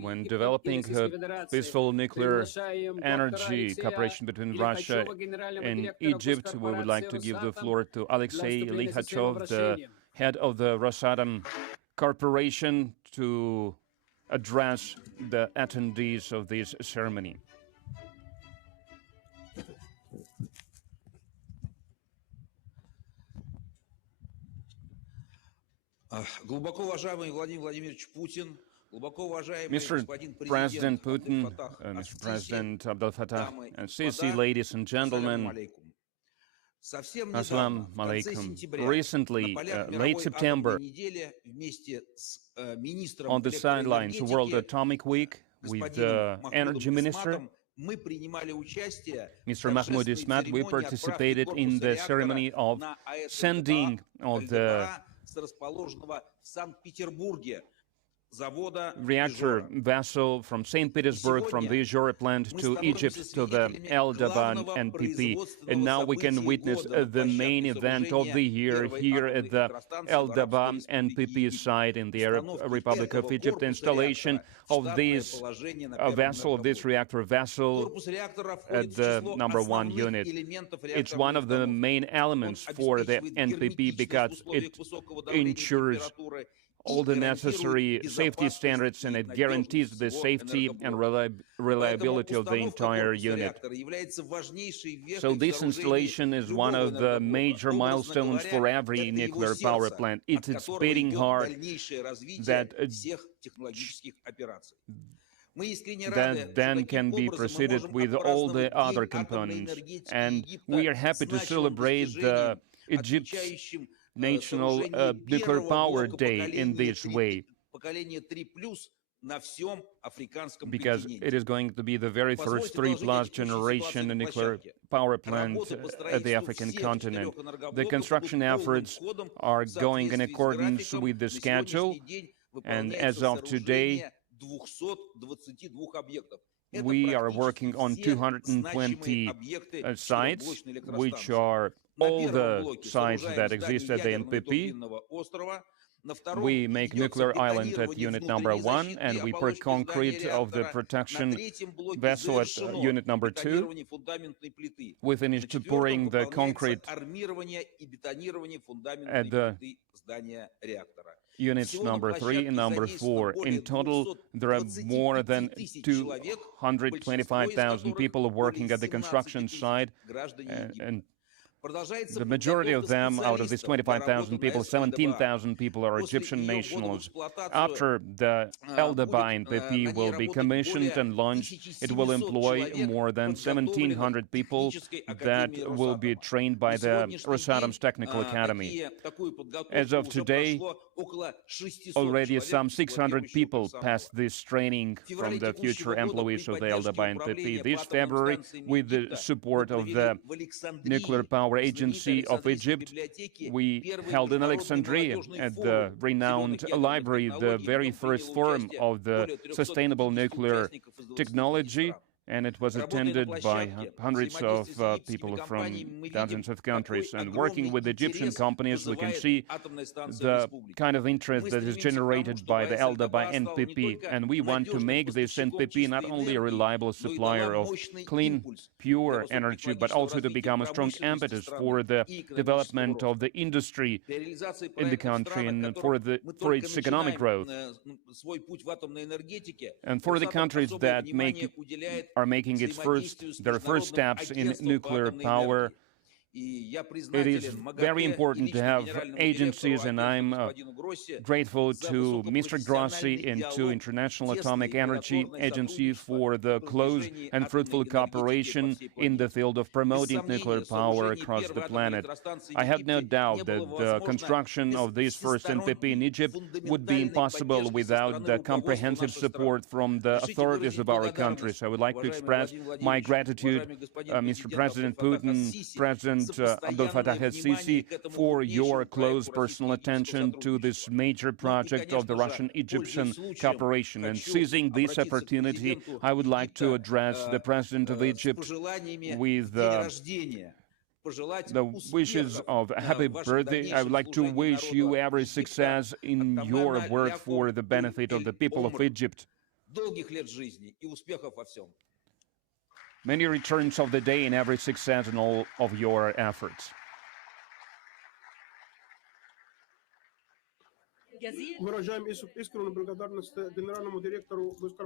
when developing peaceful nuclear energy cooperation between Russia and Egypt, we would like to give the floor to Alexei Likhachov, the head of the Rosatom Corporation, to address the attendees of this ceremony. Mr. President Putin, Mr. President Abdel Fattah, and Sisi, ladies and gentlemen, Assalamu alaikum. Recently, late September, on the sidelines of World Atomic Week, with the Energy Minister, Mr. Mahmoud Ismat, we participated in the ceremony of sending of the reactor vessel from St. Petersburg, from the Azure plant to Egypt, to the El-Dabaa NPP. And now we can witness the main event of the year here at the El-Dabaa NPP site in the Arab Republic of Egypt, installation of this vessel, of this reactor vessel at the #1 unit. It's one of the main elements for the NPP because it ensures all the necessary safety standards, and it guarantees the safety and reliability of the entire unit. So this installation is one of the major milestones for every nuclear power plant. It's its beating heart that then can be proceeded with all the other components. And we are happy to celebrate the Egypt's National Nuclear Power Day in this way, because it is going to be the very first 3+ generation nuclear power plant at the African continent. The construction efforts are going in accordance with the schedule, and as of today, we are working on 220 sites, which are all the sites that exist at the NPP. We make nuclear island at unit #1, and we pour concrete of the protection vessel at unit #2. We finished pouring the concrete at the units #3 and #4. In total, there are more than 225,000 people working at the construction site, and the majority of them, out of these 25,000 people, 17,000 people are Egyptian nationals. After the El-Dabaa NPP will be commissioned and launched, it will employ more than 1,700 people that will be trained by the Rosatom's Technical Academy. As of today, already some 600 people passed this training from the future employees of the El-Dabaa NPP. This February, with the support of the Nuclear Power Agency of Egypt, we held in Alexandria at the renowned library the very first forum of the sustainable nuclear technology, and it was attended by hundreds of people from dozens of countries. And working with Egyptian companies, we can see the kind of interest that is generated by the El-Dabaa NPP. And we want to make this NPP not only a reliable supplier of clean, pure energy, but also to become a strong impetus for the development of the industry in the country and for its economic growth. And for the countries that are making their first steps in nuclear power, it is very important to have agencies, and I'm grateful to Mr. Grossi and to International Atomic Energy Agency for the close and fruitful cooperation in the field of promoting nuclear power across the planet. I have no doubt that the construction of this first NPP in Egypt would be impossible without the comprehensive support from the authorities of our countries. I would like to express my gratitude, Mr. President Putin, President Abdel Fattah el-Sisi, for your close personal attention to this major project of the Russian-Egyptian cooperation. And seizing this opportunity, I would like to address the President of Egypt with the wishes of a happy birthday. I would like to wish you every success in your work for the benefit of the people of Egypt. Many returns of the day and every success in all of your efforts.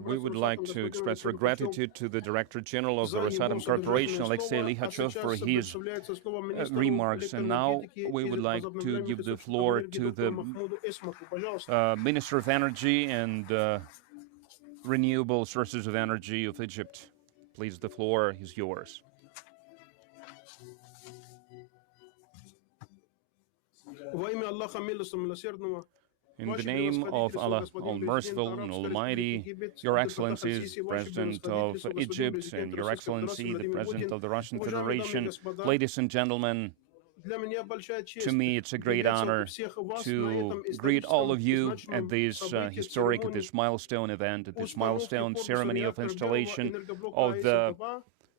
We would like to express our gratitude to the Director General of the Rosatom Corporation, Alexei Likhachev, for his remarks. And now we would like to give the floor to the Minister of Energy and Renewable Sources of Energy of Egypt. Please, the floor is yours. In the name of Allah, All-Merciful and Almighty, Your Excellencies, President of Egypt, and Your Excellency, the President of the Russian Federation, ladies and gentlemen, to me it's a great honor to greet all of you at this historic, at this milestone event, at this milestone ceremony of installation of the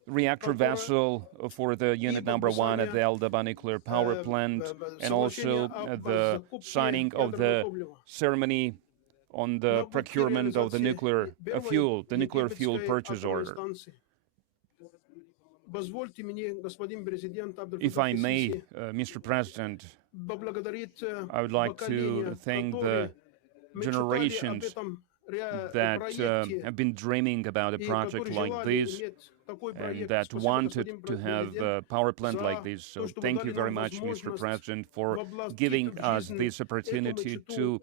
reactor vessel for the unit number 1 at the El-Dabaa Nuclear Power Plant, and also the signing of the ceremony on the procurement of the nuclear fuel purchase order. If I may, Mr. President, I would like to thank the generations that have been dreaming about a project like this and that wanted to have a power plant like this. So thank you very much, Mr. President, for giving us this opportunity to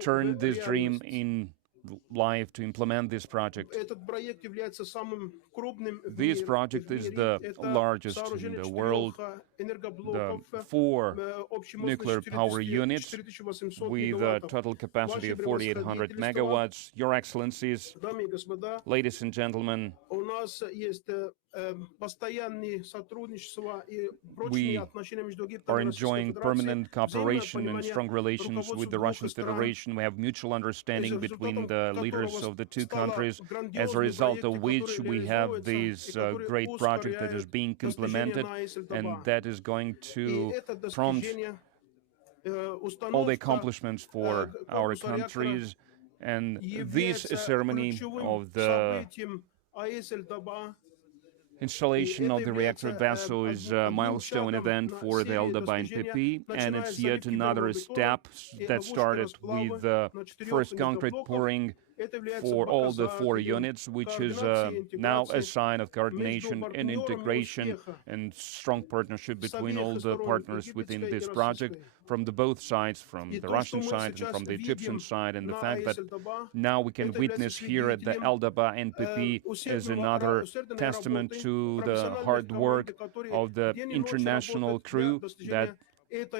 turn this dream in life, to implement this project. This project is the largest in the world. The 4 nuclear power units with a total capacity of 4,800 megawatts. Your Excellencies, ladies and gentlemen, we are enjoying permanent cooperation and strong relations with the Russian Federation. We have mutual understanding between the leaders of the two countries, as a result of which we have this great project that is being implemented and that is going to prompt all the accomplishments for our countries. And this ceremony of the installation of the reactor vessel is a milestone event for the El-Dabaa NPP, and it's yet another step that started with the first concrete pouring for all the 4 units, which is now a sign of coordination and integration and strong partnership between all the partners within this project, from the both sides, from the Russian side and from the Egyptian side. And the fact that now we can witness here at the El-Dabaa NPP is another testament to the hard work of the international crew that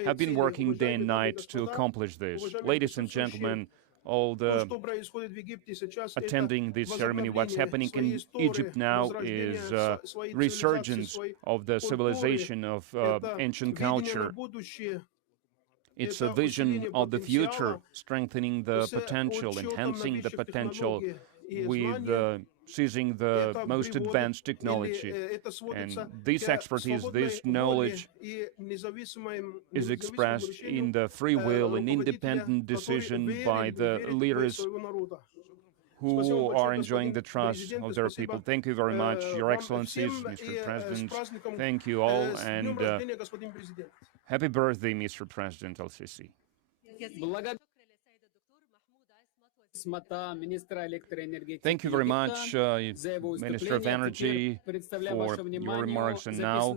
have been working day and night to accomplish this. Ladies and gentlemen, all the attending this ceremony, what's happening in Egypt now is resurgence of the civilization of ancient culture. It's a vision of the future, strengthening the potential, enhancing the potential with seizing the most advanced technology. And this expertise, this knowledge is expressed in the free will and independent decision by the leaders who are enjoying the trust of their people. Thank you very much, Your Excellencies, Mr. President. Thank you all, and happy birthday, Mr. President El-Sisi. Thank you very much, Minister of Energy, for your remarks. And now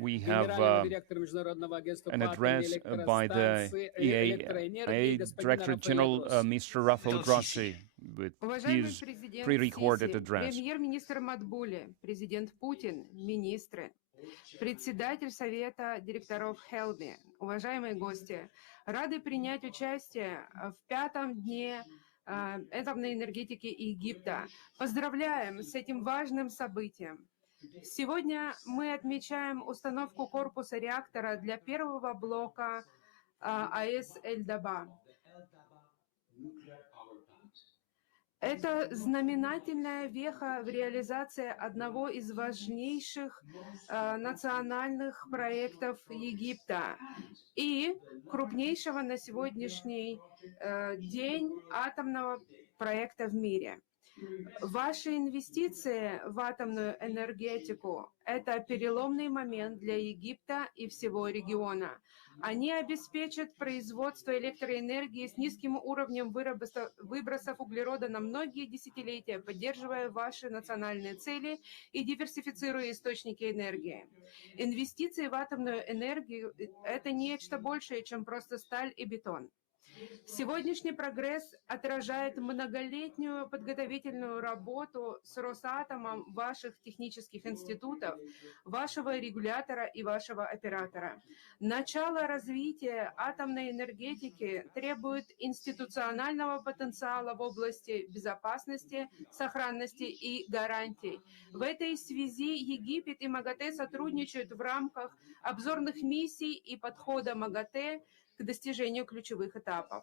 we have an address by the IAEA Director General, Mr. Rafael Grossi, with his pre-recorded address. Премьер-министр Матбули, президент Путин, министры, председатель Совета директоров Хелми, уважаемые гости, рады принять участие в 5-м дне атомной энергетики Египта. Поздравляем с этим важным событием. Сегодня мы отмечаем установку корпуса реактора для первого блока АЭС El-Dabaa. Это знаменательная веха в реализации одного из важнейших национальных проектов Египта и крупнейшего на сегодняшний день атомного проекта в мире. Ваши инвестиции в атомную энергетику – это переломный момент для Египта и всего региона. Они обеспечат производство электроэнергии с низким уровнем выбросов углерода на многие десятилетия, поддерживая ваши национальные цели и диверсифицируя источники энергии. Инвестиции в атомную энергию – это нечто большее, чем просто сталь и бетон. Сегодняшний прогресс отражает многолетнюю подготовительную работу с Росатомом ваших технических институтов, вашего регулятора и вашего оператора. Начало развития атомной энергетики требует институционального потенциала в области безопасности, сохранности и гарантий. В этой связи Египет и МАГАТЭ сотрудничают в рамках обзорных миссий и подхода МАГАТЭ к достижению ключевых этапов.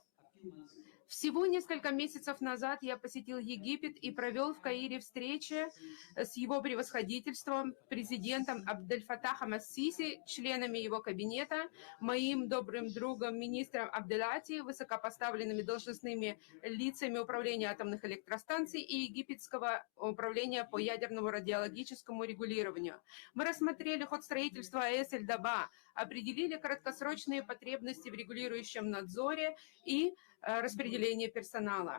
Всего несколько месяцев назад я посетил Египет и провел в Каире встречи с его превосходительством, президентом Абдель Фаттахом Сиси, членами его кабинета, моим добрым другом, министром Абделати, высокопоставленными должностными лицами управления атомных электростанций и египетского управления по ядерному радиологическому регулированию. Мы рассмотрели ход строительства АЭС El-Dabaa, определили краткосрочные потребности в регулирующем надзоре и распределение персонала.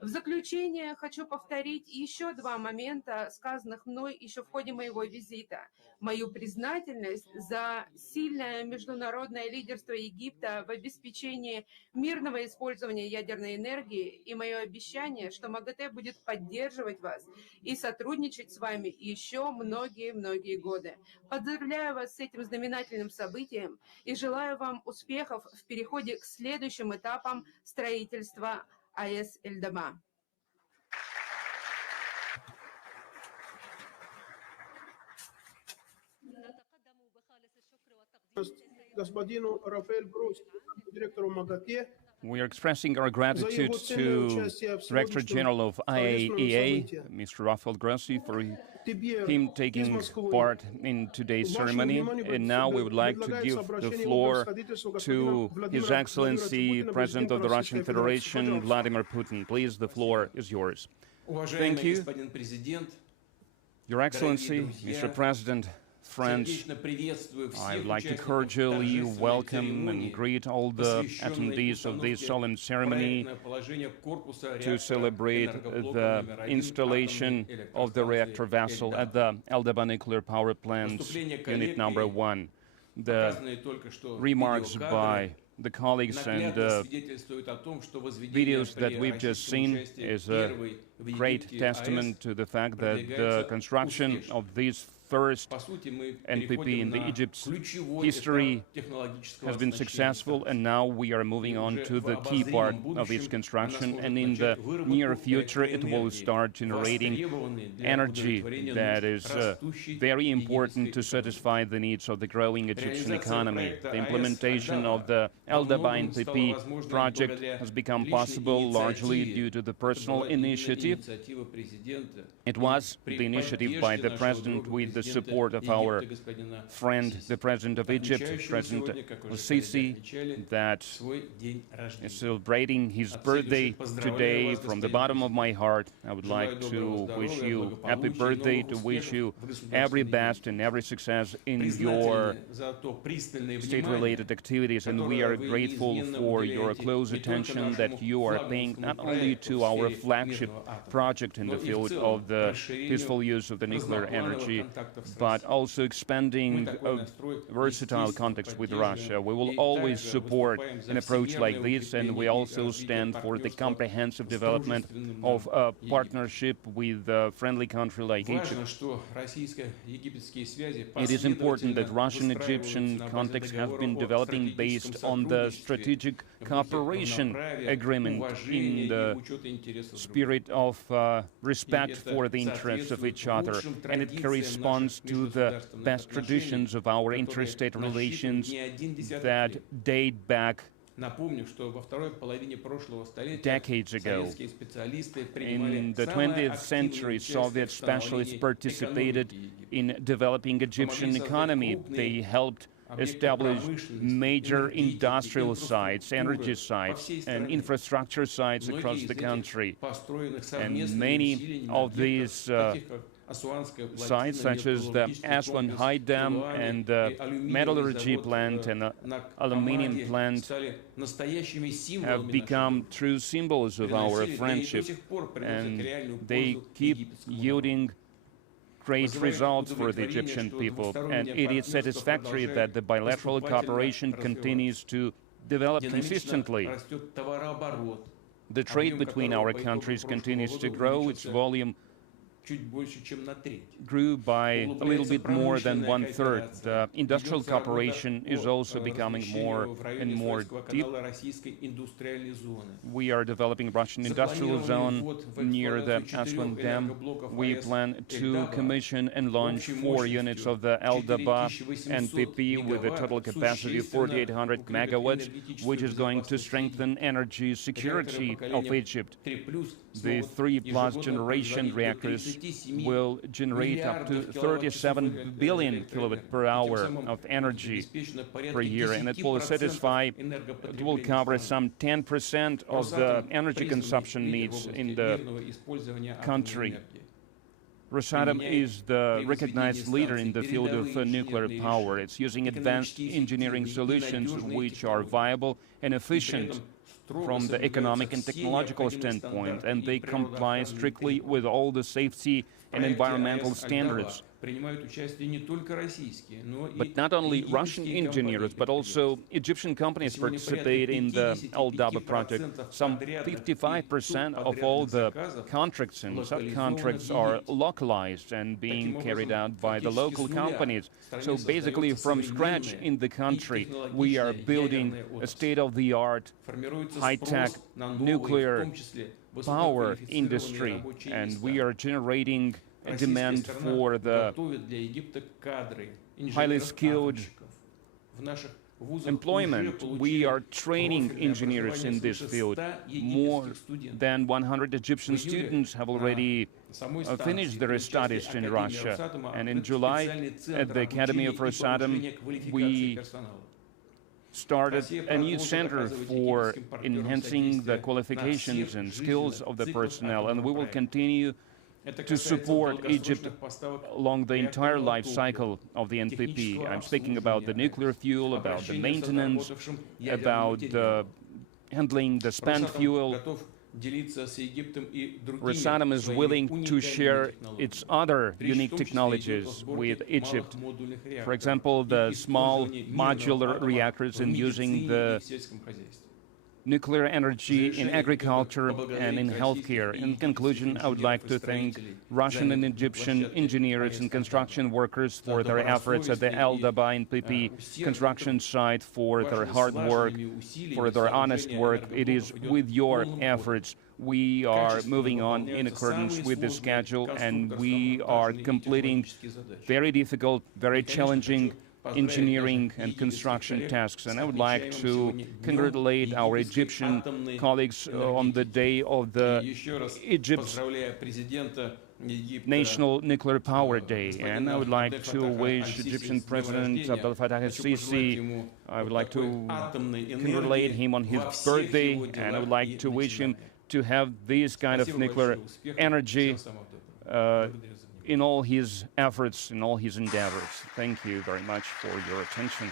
В заключение хочу повторить еще два момента, сказанных мной еще в ходе моего визита. Мою признательность за сильное международное лидерство Египта в обеспечении мирного использования ядерной энергии и мое обещание, что МАГАТЭ будет поддерживать вас и сотрудничать с вами еще многие-многие годы. Поздравляю вас с этим знаменательным событием и желаю вам успехов в переходе к следующим этапам строительства АЭС El-Dabaa. Господину Рафаэль Гросси, директору МАГАТЭ. We are expressing our gratitude to Director General of IAEA, Mr. Rafael Grossi, for him taking part in today's ceremony. And now we would like to give the floor to His Excellency, President of the Russian Federation, Vladimir Putin. Please, the floor is yours. Thank you. Your Excellency, Mr. President, friends, I would like to cordially welcome and greet all the attendees of this solemn ceremony to celebrate the installation of the reactor vessel at the El-Dabaa Nuclear Power Plant, Unit Number 1. The remarks by the colleagues and videos that we've just seen is a great testament to the fact that the construction of this first NPP in Egypt's history has been successful, and now we are moving on to the key part of its construction, and in the near future it will start generating energy that is very important to satisfy the needs of the growing Egyptian economy. The implementation of the El-Dabaa NPP project has become possible largely due to the personal initiative. It was the initiative by the President with the support of our friend, the President of Egypt, President Sisi, that is celebrating his birthday today. From the bottom of my heart, I would like to wish you happy birthday, to wish you every best and every success in your state-related activities, and we are grateful for your close attention that you are paying not only to our flagship project in the field of the peaceful use of the nuclear energy, but also expanding a versatile context with Russia. We will always support an approach like this, and we also stand for the comprehensive development of a partnership with a friendly country like Egypt. It is important that Russian-Egyptian context has been developing based on the strategic cooperation agreement in the spirit of respect for the interests of each other, and it corresponds to the best traditions of our interstate relations that date back Decades ago, in the 20th century, Soviet specialists participated in developing Egyptian economy. They helped establish major industrial sites, energy sites, and infrastructure sites across the country. And many of these sites, such as the Aswan High Dam and the metallurgy plant and the aluminum plant, have become true symbols of our friendship, and they keep yielding great results for the Egyptian people. And it is satisfactory that the bilateral cooperation continues to develop consistently. The trade between our countries continues to grow. Its volume grew by a little bit more than 1/3. The industrial cooperation is also becoming more and more deep. We are developing Russian industrial zone near the Aswan Dam. We plan to commission and launch 4 units of the El-Dabaa NPP with a total capacity of 4,800 megawatts, which is going to strengthen energy security of Egypt. The 3+ generation reactors will generate up to 37 billion kilowatt per hour of energy per year, and it will cover some 10% of the energy consumption needs in the country. Rosatom is the recognized leader in the field of nuclear power. It's using advanced engineering solutions which are viable and efficient from the economic and technological standpoint, and they comply strictly with all the safety and environmental standards. But not only Russian engineers, but also Egyptian companies participate in the El-Dabaa project. Some 55% of all the contracts and subcontracts are localized and being carried out by the local companies. So basically, from scratch in the country, we are building a state-of-the-art, high-tech nuclear power industry, and we are generating a demand for the highly skilled employment. We are training engineers in this field. More than 100 Egyptian students have already finished their studies in Russia. And in July, at the Academy of Rosatom, we started a new center for enhancing the qualifications and skills of the personnel, and we will continue to support Egypt along the entire life cycle of the NPP. I'm speaking about the nuclear fuel, about the maintenance, about handling the spent fuel. Rosatom is willing to share its other unique technologies with Egypt. For example, the small modular reactors and using the nuclear energy in agriculture and in healthcare. In conclusion, I would like to thank Russian and Egyptian engineers and construction workers for their efforts at the El-Dabaa NPP construction site, for their hard work, for their honest work. It is with your efforts we are moving on in accordance with the schedule, and we are completing very difficult, very challenging engineering and construction tasks. And I would like to congratulate our Egyptian colleagues on the day of the Egypt's National Nuclear Power Day. And I would like to wish Egyptian President Abdel Fattah Sisi, I would like to congratulate him on his birthday, and I would like to wish him to have this kind of nuclear energy in all his efforts, in all his endeavors. Thank you very much for your attention.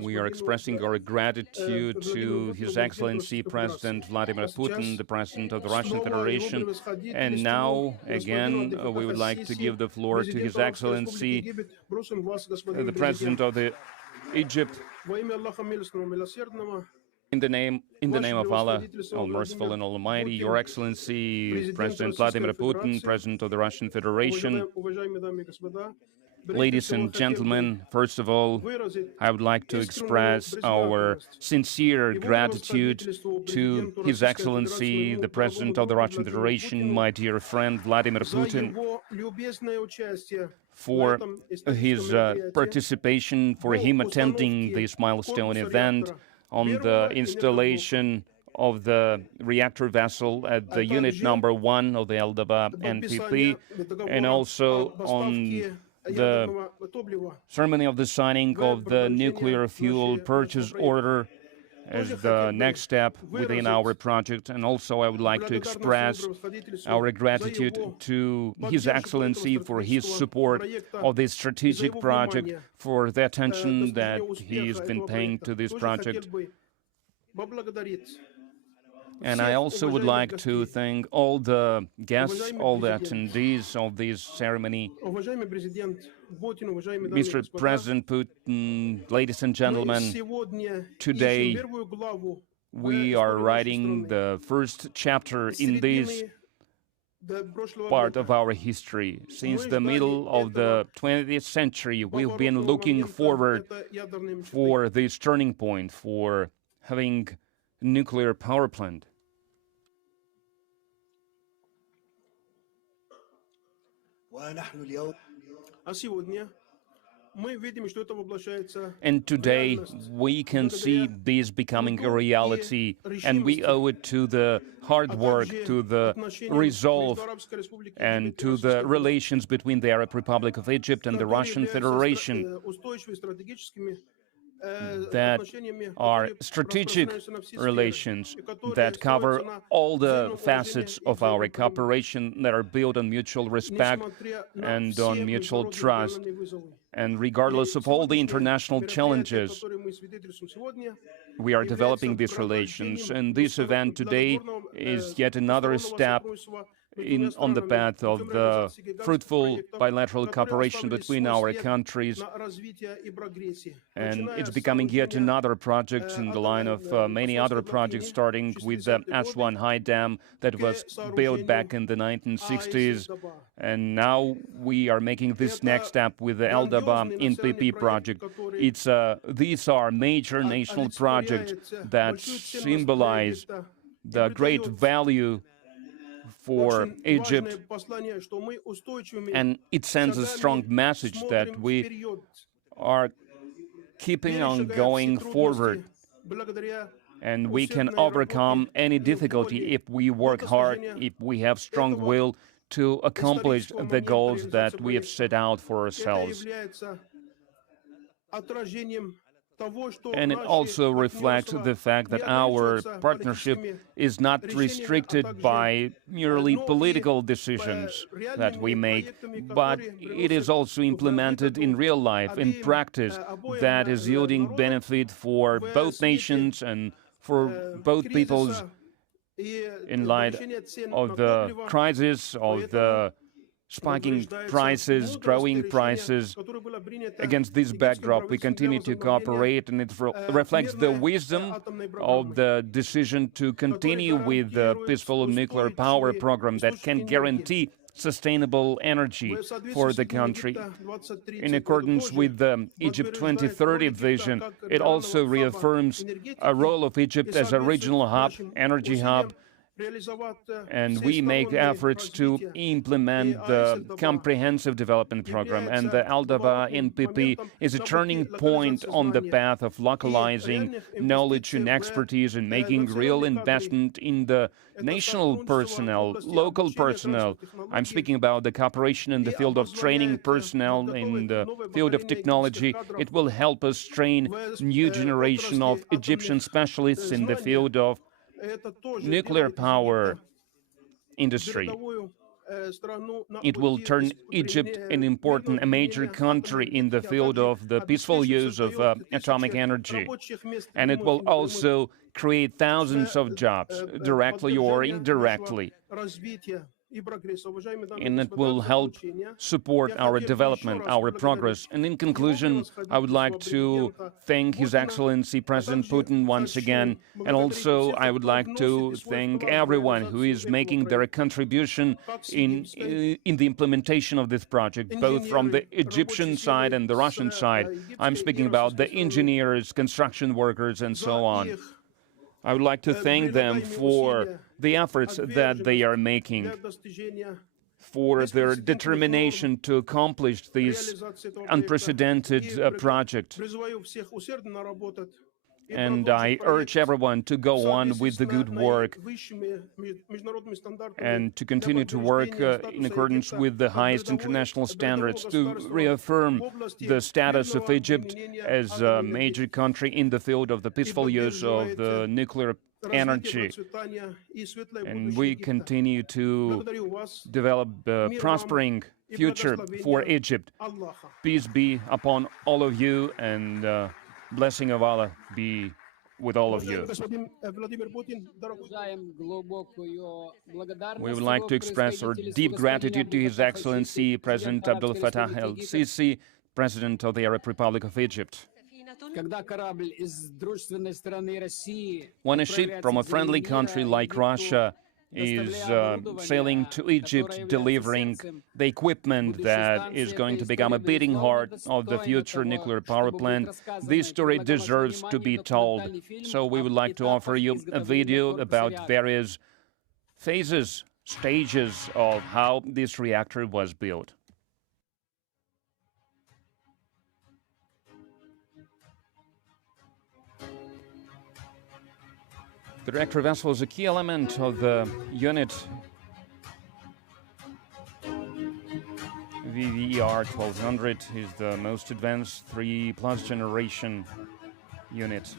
We are expressing our gratitude to His Excellency President Vladimir Putin, the President of the Russian Federation. And now, again, we would like to give the floor to His Excellency, the President of Egypt. In the name of Allah, all merciful and almighty, Your Excellency, President Vladimir Putin, President of the Russian Federation, Ladies and gentlemen, first of all, I would like to express our sincere gratitude to His Excellency, the President of the Russian Federation, my dear friend Vladimir Putin, for his participation, for him attending this milestone event on the installation of the reactor vessel at the unit number 1 of the El-Dabaa NPP, and also on the ceremony of the signing of the nuclear fuel purchase order as the next step within our project. And also I would like to express our gratitude to His Excellency for his support of this strategic project, for the attention that he has been paying to this project. And I also would like to thank all the guests, all the attendees of this ceremony. Mr. President Putin, ladies and gentlemen, today we are writing the first chapter in this part of our history. Since the middle of the 20th century, we've been looking forward for this turning point, for having a nuclear power plant. And today we can see this becoming a reality, and we owe it to the hard work, to the resolve, and to the relations between the Arab Republic of Egypt and the Russian Federation that are strategic relations that cover all the facets of our cooperation, that are built on mutual respect and on mutual trust. And regardless of all the international challenges, we are developing these relations. And this event today is yet another step on the path of the fruitful bilateral cooperation between our countries. And it's becoming yet another project in the line of many other projects, starting with the Aswan High Dam that was built back in the 1960s. And now we are making this next step with the El-Dabaa NPP project. These are major national projects that symbolize the great value for Egypt, and it sends a strong message that we are keeping on going forward, and we can overcome any difficulty if we work hard, if we have strong will to accomplish the goals that we have set out for ourselves. And it also reflects the fact that our partnership is not restricted by merely political decisions that we make, but it is also implemented in real life, in practice, that is yielding benefit for both nations and for both peoples in light of the crisis, of the spiking prices, growing prices. Against this backdrop, we continue to cooperate, and it reflects the wisdom of the decision to continue with the peaceful nuclear power program that can guarantee sustainable energy for the country. In accordance with the Egypt 2030 vision, it also reaffirms a role of Egypt as a regional hub, energy hub, and we make efforts to implement the comprehensive development program. And the El-Dabaa NPP is a turning point on the path of localizing knowledge and expertise and making real investment in the national personnel, local personnel. I'm speaking about the cooperation in the field of training personnel, in the field of technology. It will help us train new generation of Egyptian specialists in the field of nuclear power industry. It will turn Egypt an important, a major country in the field of the peaceful use of atomic energy. And it will also create thousands of jobs, directly or indirectly. and it will help support our development, our progress. And in conclusion, I would like to thank His Excellency President Putin once again, and also I would like to thank everyone who is making their contribution in the implementation of this project, both from the Egyptian side and the Russian side. I'm speaking about the engineers, construction workers, and so on. I would like to thank them for the efforts that they are making, for their determination to accomplish this unprecedented project. And I urge everyone to go on with the good work and to continue to work in accordance with the highest international standards to reaffirm the status of Egypt as a major country in the field of the peaceful use of the nuclear energy. And we continue to develop a prospering future for Egypt. Peace be upon all of you, and blessing of Allah be with all of you. We would like to express our deep gratitude to His Excellency President Abdel Fattah el-Sisi, President of the Arab Republic of Egypt. When a ship from a friendly country like Russia is sailing to Egypt, delivering the equipment that is going to become a beating heart of the future nuclear power plant, this story deserves to be told. So we would like to offer you a video about various phases, stages of how this reactor was built. The reactor vessel is a key element of the unit. VVER 1200 is the most advanced 3+ generation unit.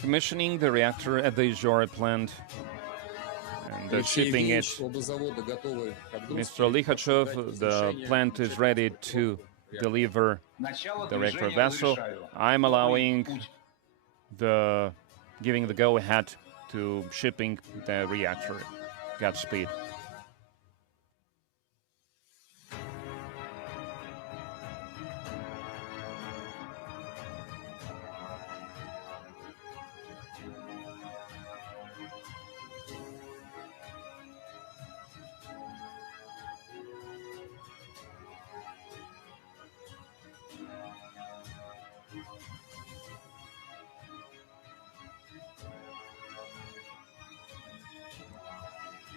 Commissioning the reactor at the Izhor plant and shipping it. Mr. Likhachev, the plant is ready to deliver the reactor vessel. I'm allowing giving the go-ahead to shipping the reactor. Godspeed.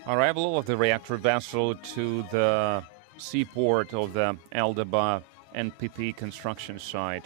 Arrival of the reactor vessel to the seaport of the El-Dabaa NPP construction site.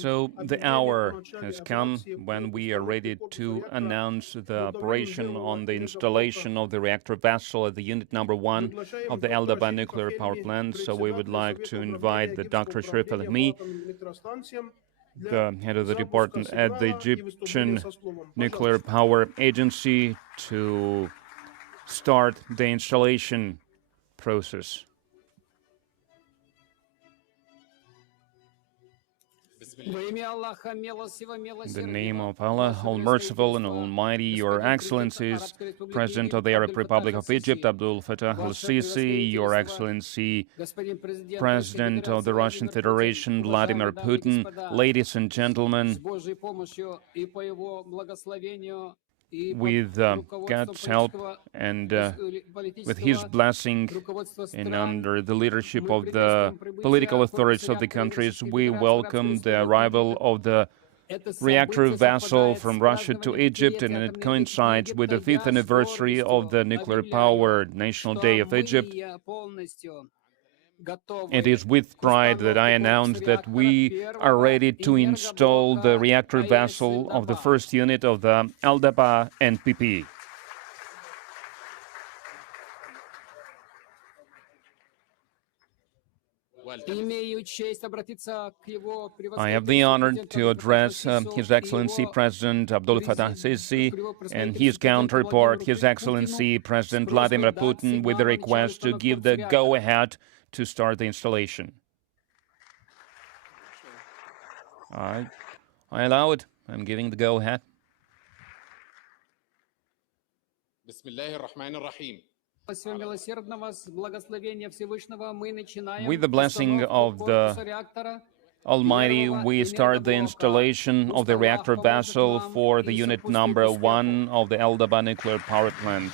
So the hour has come when we are ready to announce the operation on the installation of the reactor vessel at the unit number 1 of the El-Dabaa Nuclear Power Plant. So we would like to invite the Dr. Sharif Al-Hami, the head of the department at the Egyptian Nuclear Power Agency, to start the installation process. In the name of Allah, All-Merciful and Almighty, Your Excellencies, President of the Arab Republic of Egypt, Abdel Fattah el-Sisi, Your Excellency, President of the Russian Federation, Vladimir Putin, ladies and gentlemen, with God's help and with His blessing and under the leadership of the political authorities of the countries, we welcome the arrival of the reactor vessel from Russia to Egypt, and it coincides with the 5th anniversary of the Nuclear Power National Day of Egypt. It is with pride that I announce that we are ready to install the reactor vessel of the first unit of the El-Dabaa NPP. I have the honor to address His Excellency President Abdel Fattah Sisi and his counterpart, His Excellency President Vladimir Putin, with the request to give the go-ahead to start the installation. I allow it. I'm giving the go-ahead. With the blessing of the Almighty, we start the installation of the reactor vessel for the unit number 1 of the El-Dabaa Nuclear Power Plant.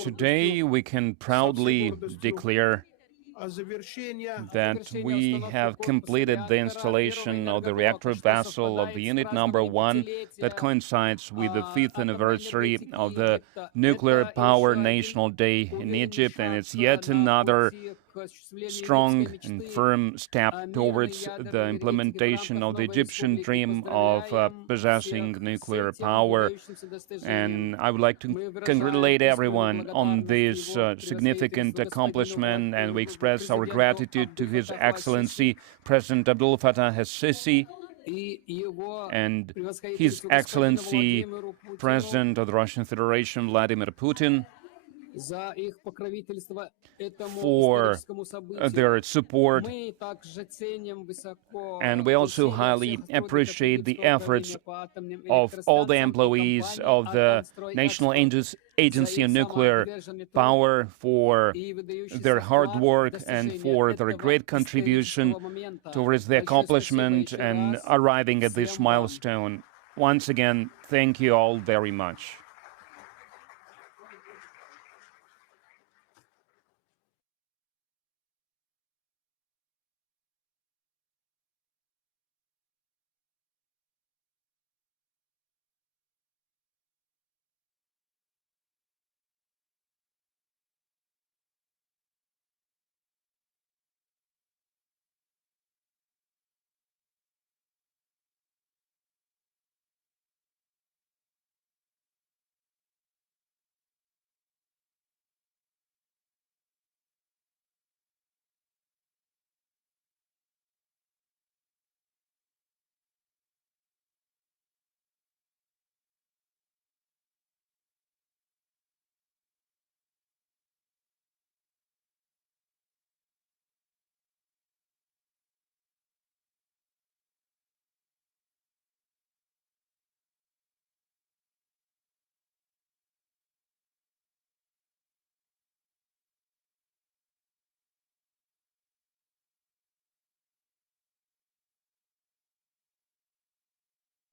Today, we can proudly declare that we have completed the installation of the reactor vessel of the unit number 1 that coincides with the 5th anniversary of the Nuclear Power National Day in Egypt, and it's yet another strong and firm step towards the implementation of the Egyptian dream of possessing nuclear power. And I would like to congratulate everyone on this significant accomplishment, and we express our gratitude to His Excellency President Abdel Fattah el-Sisi and His Excellency President of the Russian Federation Vladimir Putin, for their support, and we also highly appreciate the efforts of all the employees of the National Agency on Nuclear Power for their hard work and for their great contribution towards the accomplishment and arriving at this milestone. Once again, thank you all very much.